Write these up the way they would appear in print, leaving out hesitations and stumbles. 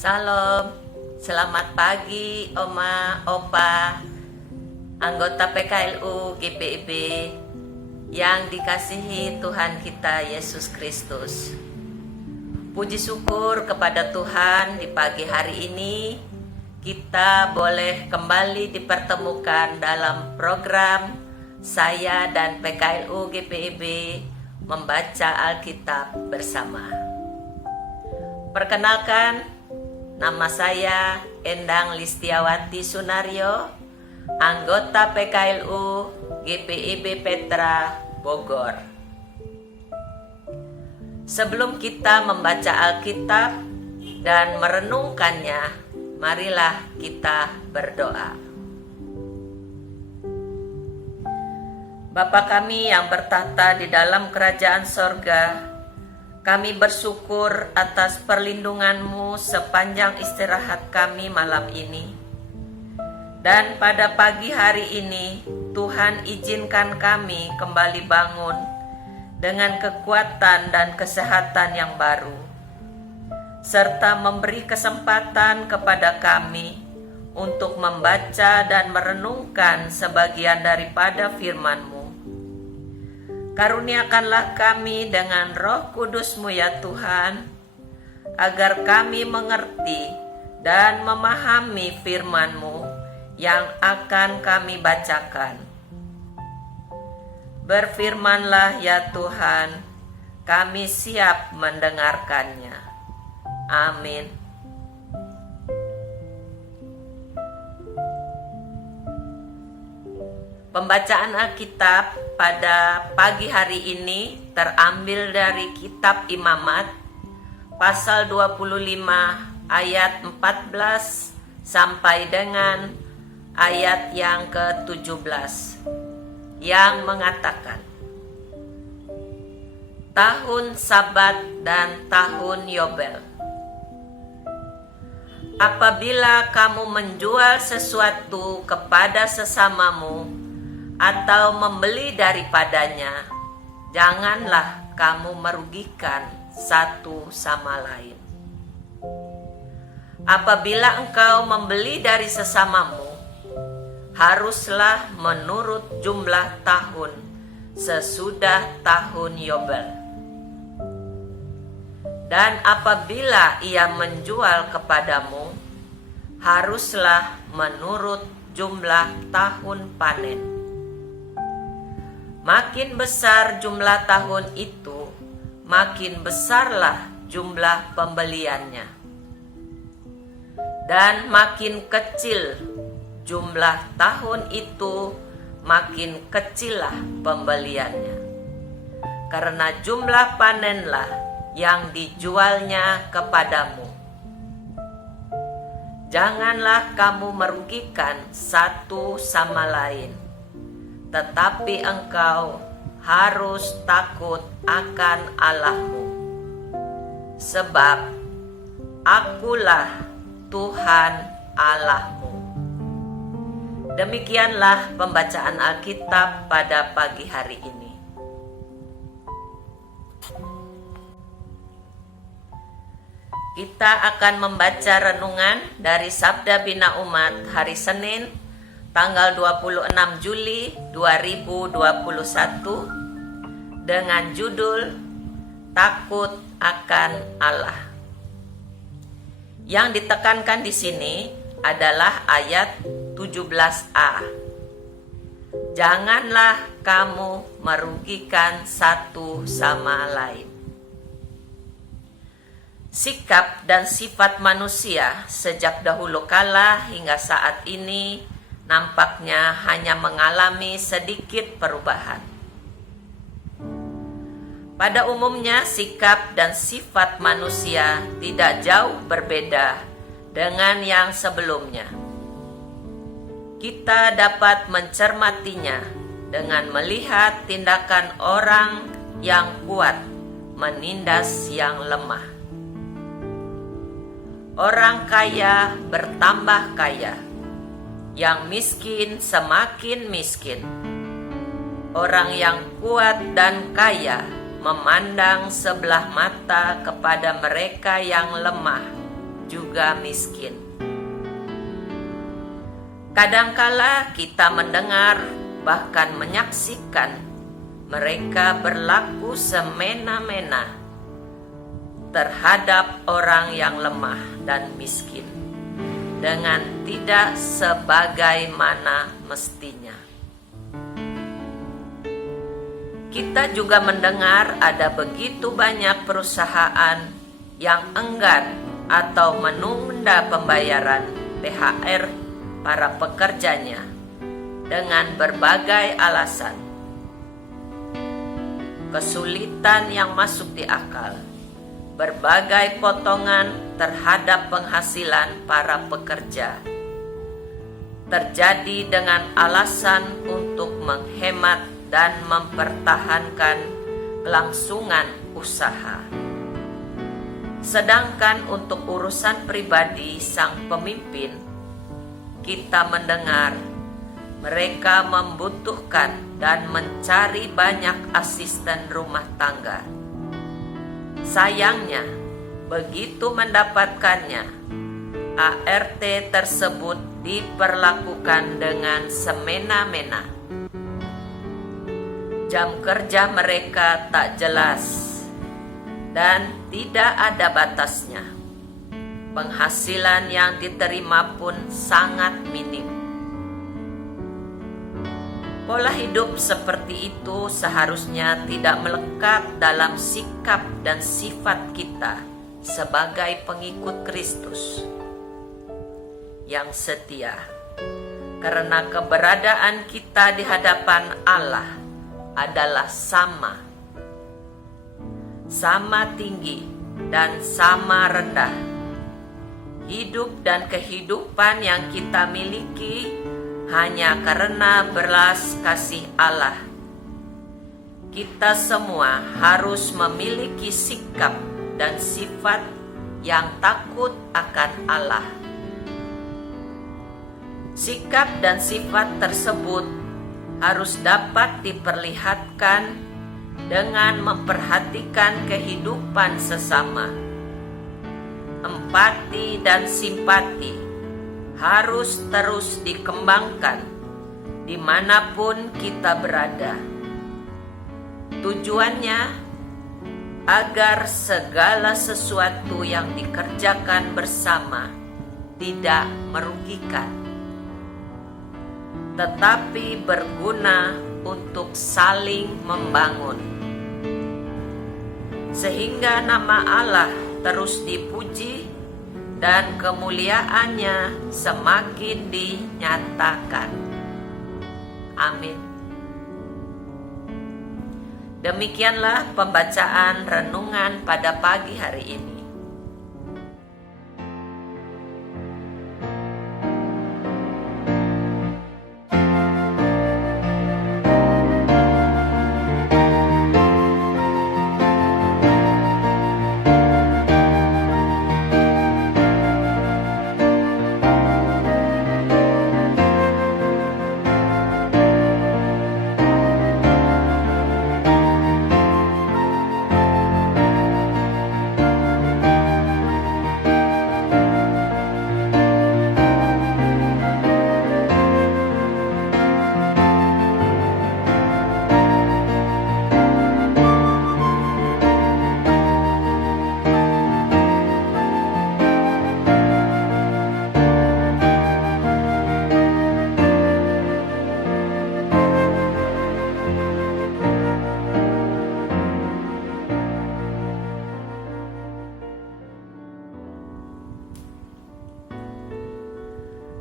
Salam, selamat pagi Oma, Opa, anggota PKLU GPIB yang dikasihi Tuhan kita Yesus Kristus. Puji syukur kepada Tuhan, di pagi hari ini kita boleh kembali dipertemukan dalam program saya dan PKLU GPIB membaca Alkitab bersama. Perkenalkan, nama saya Endang Listiawati Sunario, anggota PKLU GPIB Petra, Bogor. Sebelum kita membaca Alkitab dan merenungkannya, marilah kita berdoa. Bapa kami yang bertahta di dalam kerajaan sorga, kami bersyukur atas perlindungan-Mu sepanjang istirahat kami malam ini. Dan pada pagi hari ini, Tuhan izinkan kami kembali bangun dengan kekuatan dan kesehatan yang baru, serta memberi kesempatan kepada kami untuk membaca dan merenungkan sebagian daripada firman-Mu. Karuniakanlah kami dengan Roh Kudus-Mu ya Tuhan, agar kami mengerti dan memahami firman-Mu yang akan kami bacakan. Berfirmanlah ya Tuhan, kami siap mendengarkannya. Amin. Pembacaan Alkitab pada pagi hari ini terambil dari kitab Imamat pasal 25 ayat 14 sampai dengan ayat yang ke-17 yang mengatakan, Tahun Sabat dan Tahun Yobel. Apabila kamu menjual sesuatu kepada sesamamu atau membeli daripadanya, janganlah kamu merugikan satu sama lain. Apabila engkau membeli dari sesamamu, haruslah menurut jumlah tahun sesudah tahun Yobel. Dan apabila ia menjual kepadamu, haruslah menurut jumlah tahun panen. Makin besar jumlah tahun itu, makin besarlah jumlah pembeliannya. Dan makin kecil jumlah tahun itu, makin kecillah pembeliannya. Karena jumlah panenlah yang dijualnya kepadamu. Janganlah kamu merugikan satu sama lain, tetapi engkau harus takut akan Allahmu, sebab Akulah Tuhan Allahmu. Demikianlah pembacaan Alkitab pada pagi hari ini. Kita akan membaca renungan dari Sabda Bina Umat hari Senin tanggal 26 Juli 2021 dengan judul Takut akan Allah. Yang ditekankan di sini adalah ayat 17a. Janganlah kamu merugikan satu sama lain. Sikap dan sifat manusia sejak dahulu kala hingga saat ini nampaknya hanya mengalami sedikit perubahan. Pada umumnya, sikap dan sifat manusia tidak jauh berbeda dengan yang sebelumnya. Kita dapat mencermatinya dengan melihat tindakan orang yang kuat menindas yang lemah. Orang kaya bertambah kaya, yang miskin semakin miskin. Orang yang kuat dan kaya memandang sebelah mata kepada mereka yang lemah juga miskin. Kadangkala kita mendengar, bahkan menyaksikan mereka berlaku semena-mena terhadap orang yang lemah dan miskin dengan tidak sebagaimana mestinya. Kita juga mendengar ada begitu banyak perusahaan yang enggan atau menunda pembayaran THR para pekerjanya dengan berbagai alasan. Kesulitan yang masuk di akal, berbagai potongan terhadap penghasilan para pekerja, terjadi dengan alasan untuk menghemat dan mempertahankan kelangsungan usaha. Sedangkan untuk urusan pribadi sang pemimpin, kita mendengar mereka membutuhkan dan mencari banyak asisten rumah tangga. Sayangnya, begitu mendapatkannya, ART tersebut diperlakukan dengan semena-mena. Jam kerja mereka tak jelas dan tidak ada batasnya. Penghasilan yang diterima pun sangat minim. Pola hidup seperti itu seharusnya tidak melekat dalam sikap dan sifat kita sebagai pengikut Kristus yang setia, karena keberadaan kita di hadapan Allah adalah sama tinggi dan sama rendah. Hidup dan kehidupan yang kita miliki hanya karena belas kasih Allah. Kita semua harus memiliki sikap dan sifat yang takut akan Allah. Sikap dan sifat tersebut harus dapat diperlihatkan dengan memperhatikan kehidupan sesama. Empati dan simpati harus terus dikembangkan dimanapun kita berada. Tujuannya agar segala sesuatu yang dikerjakan bersama tidak merugikan, tetapi berguna untuk saling membangun, sehingga nama Allah terus dipuji dan kemuliaannya semakin dinyatakan. Amin. Demikianlah pembacaan renungan pada pagi hari ini.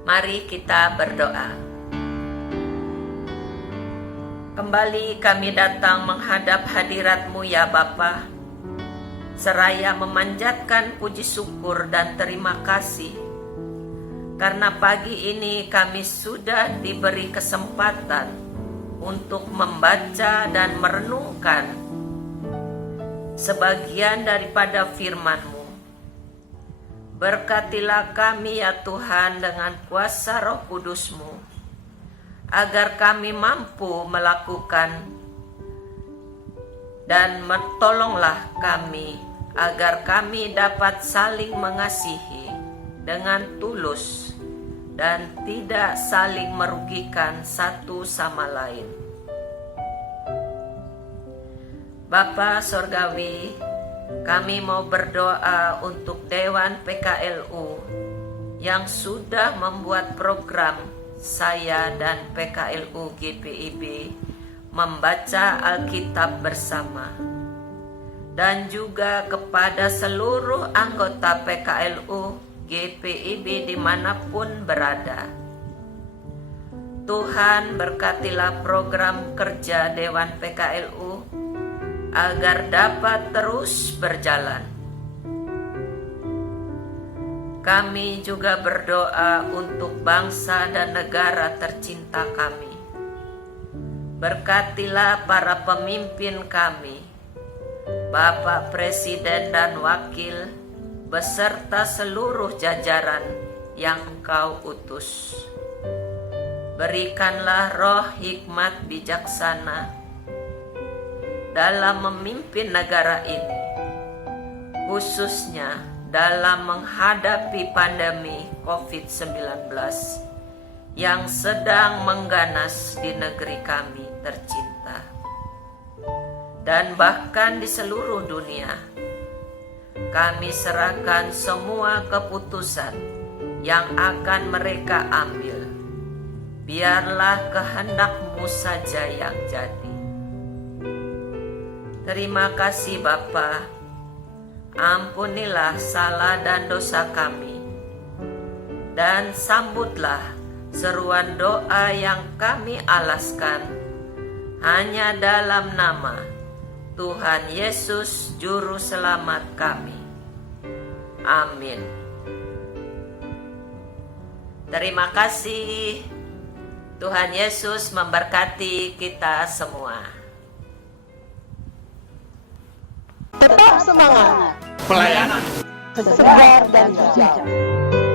Mari kita berdoa. Kembali kami datang menghadap hadirat-Mu ya Bapa, seraya memanjatkan puji syukur dan terima kasih, karena pagi ini kami sudah diberi kesempatan untuk membaca dan merenungkan sebagian daripada firman-Mu. Berkatilah kami ya Tuhan dengan kuasa Roh Kudus-Mu, agar kami mampu melakukan, dan tolonglah kami agar kami dapat saling mengasihi dengan tulus dan tidak saling merugikan satu sama lain. Bapa Sorgawi, kami mau berdoa untuk Dewan PKLU yang sudah membuat program saya dan PKLU GPIB membaca Alkitab bersama, dan juga kepada seluruh anggota PKLU GPIB dimanapun berada. Tuhan berkatilah program kerja Dewan PKLU agar dapat terus berjalan. Kami juga berdoa untuk bangsa dan negara tercinta kami. Berkatilah para pemimpin kami, Bapak Presiden dan Wakil, beserta seluruh jajaran yang Engkau utus. Berikanlah roh hikmat bijaksana dalam memimpin negara ini, khususnya dalam menghadapi pandemi COVID-19 yang sedang mengganas di negeri kami tercinta, dan bahkan di seluruh dunia. Kami serahkan semua keputusan yang akan mereka ambil. Biarlah kehendak-Mu saja yang jadi. Terima kasih Bapa. Ampunilah salah dan dosa kami, dan sambutlah seruan doa yang kami alaskan hanya dalam nama Tuhan Yesus Juru Selamat kami. Amin. Terima kasih. Tuhan Yesus memberkati kita semua. Tetap semangat. Pelayanan Sebar dan hijau.